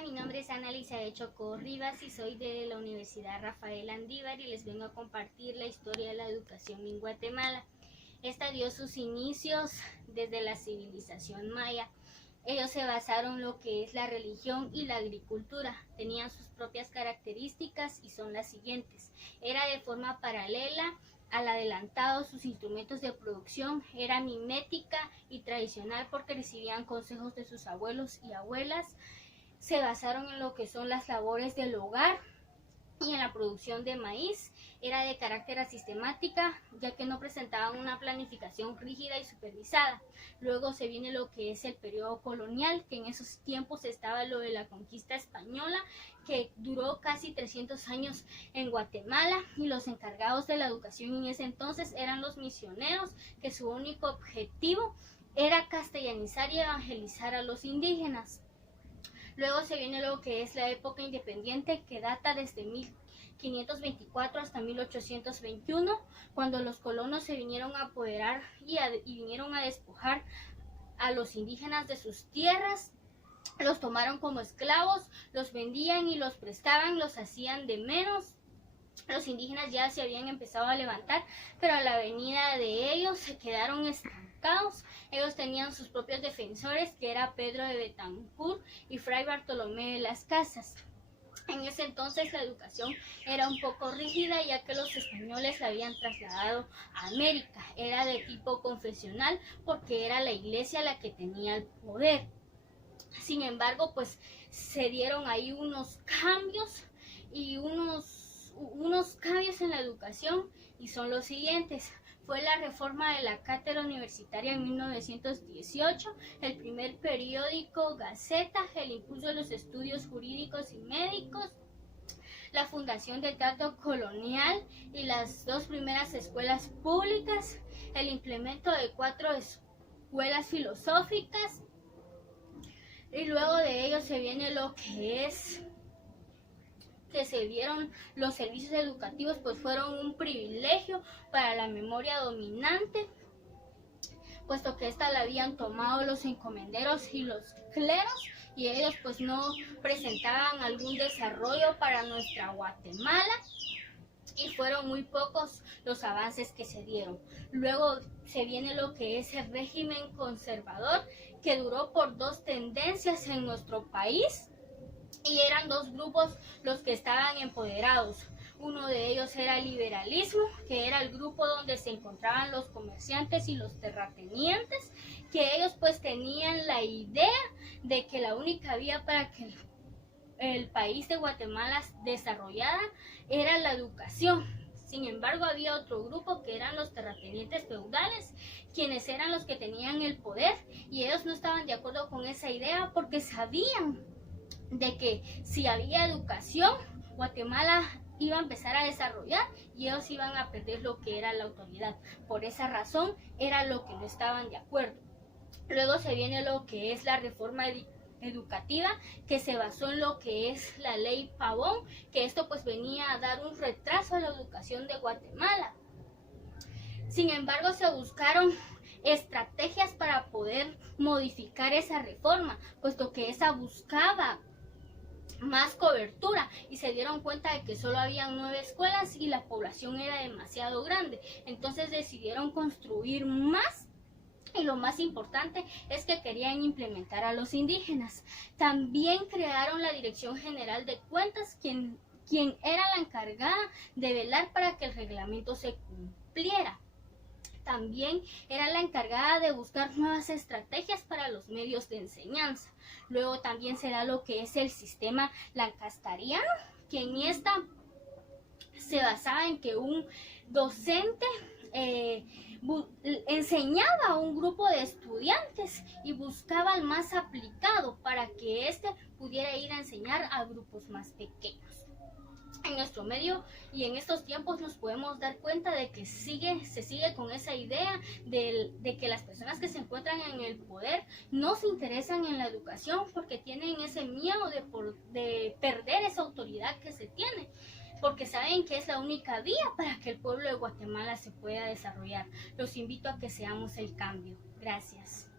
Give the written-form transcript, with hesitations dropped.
Hola, mi nombre es Ana Elizabeth Chocó Rivas y soy de la Universidad Rafael Andívar y les vengo a compartir la historia de la educación en Guatemala. Esta dio sus inicios desde la civilización maya. Ellos se basaron en lo que es la religión y la agricultura. Tenían sus propias características y son las siguientes. Era de forma paralela al adelantado, sus instrumentos de producción era mimética y tradicional porque recibían consejos de sus abuelos y abuelas. Se basaron en lo que son las labores del hogar y en la producción de maíz. Era de carácter sistemática, ya que no presentaban una planificación rígida y supervisada. Luego se viene lo que es el periodo colonial, que en esos tiempos estaba lo de la conquista española, que duró casi 300 años en Guatemala, y los encargados de la educación en ese entonces eran los misioneros, que su único objetivo era castellanizar y evangelizar a los indígenas. Luego se viene lo que es la época independiente, que data desde 1524 hasta 1821, cuando los colonos se vinieron a apoderar y vinieron a despojar a los indígenas de sus tierras. Los tomaron como esclavos, los vendían y los prestaban, los hacían de menos. Los indígenas ya se habían empezado a levantar, pero a la venida de ellos se quedaron estancados. Ellos tenían sus propios defensores, que era Pedro de Betancur y Fray Bartolomé de las Casas. En ese entonces la educación era un poco rígida, ya que los españoles la habían trasladado a América. Era de tipo confesional porque era la iglesia la que tenía el poder. Sin embargo, pues se dieron ahí unos cambios en la educación, y son los siguientes. Fue la reforma de la cátedra universitaria en 1918, el primer periódico Gaceta, el impulso de los estudios jurídicos y médicos, la fundación del trato colonial y las dos primeras escuelas públicas, el implemento de 4 escuelas filosóficas, y luego de ello se viene lo que es que se dieron los servicios educativos, pues fueron un privilegio para la memoria dominante, puesto que esta la habían tomado los encomenderos y los cleros, y ellos pues no presentaban algún desarrollo para nuestra Guatemala, y fueron muy pocos los avances que se dieron. Luego se viene lo que es el régimen conservador, que duró por 2 tendencias en nuestro país, y eran 2 grupos los que estaban empoderados. Uno de ellos era el liberalismo, que era el grupo donde se encontraban los comerciantes y los terratenientes, que ellos pues tenían la idea de que la única vía para que el país de Guatemala desarrollara era la educación. Sin embargo, había otro grupo que eran los terratenientes feudales, quienes eran los que tenían el poder, y ellos no estaban de acuerdo con esa idea porque sabían de que si había educación, Guatemala iba a empezar a desarrollar y ellos iban a perder lo que era la autoridad. Por esa razón era lo que no estaban de acuerdo. Luego se viene lo que es la reforma educativa, que se basó en lo que es la ley Pavón, que esto pues venía a dar un retraso a la educación de Guatemala. Sin embargo, se buscaron estrategias para poder modificar esa reforma, puesto que esa buscaba más cobertura, y se dieron cuenta de que solo había 9 escuelas y la población era demasiado grande. Entonces decidieron construir más, y lo más importante es que querían implementar a los indígenas. También crearon la Dirección General de Cuentas, quien era la encargada de velar para que el reglamento se cumpliera. También era la encargada de buscar nuevas estrategias para los medios de enseñanza. Luego también se da lo que es el sistema lancasteriano, que en esta se basaba en que un docente enseñaba a un grupo de estudiantes y buscaba el más aplicado para que éste pudiera ir a enseñar a grupos más pequeños. En nuestro medio y en estos tiempos nos podemos dar cuenta de que se sigue con esa idea de que las personas que se encuentran en el poder no se interesan en la educación porque tienen ese miedo de perder esa autoridad que se tiene, porque saben que es la única vía para que el pueblo de Guatemala se pueda desarrollar. Los invito a que seamos el cambio. Gracias.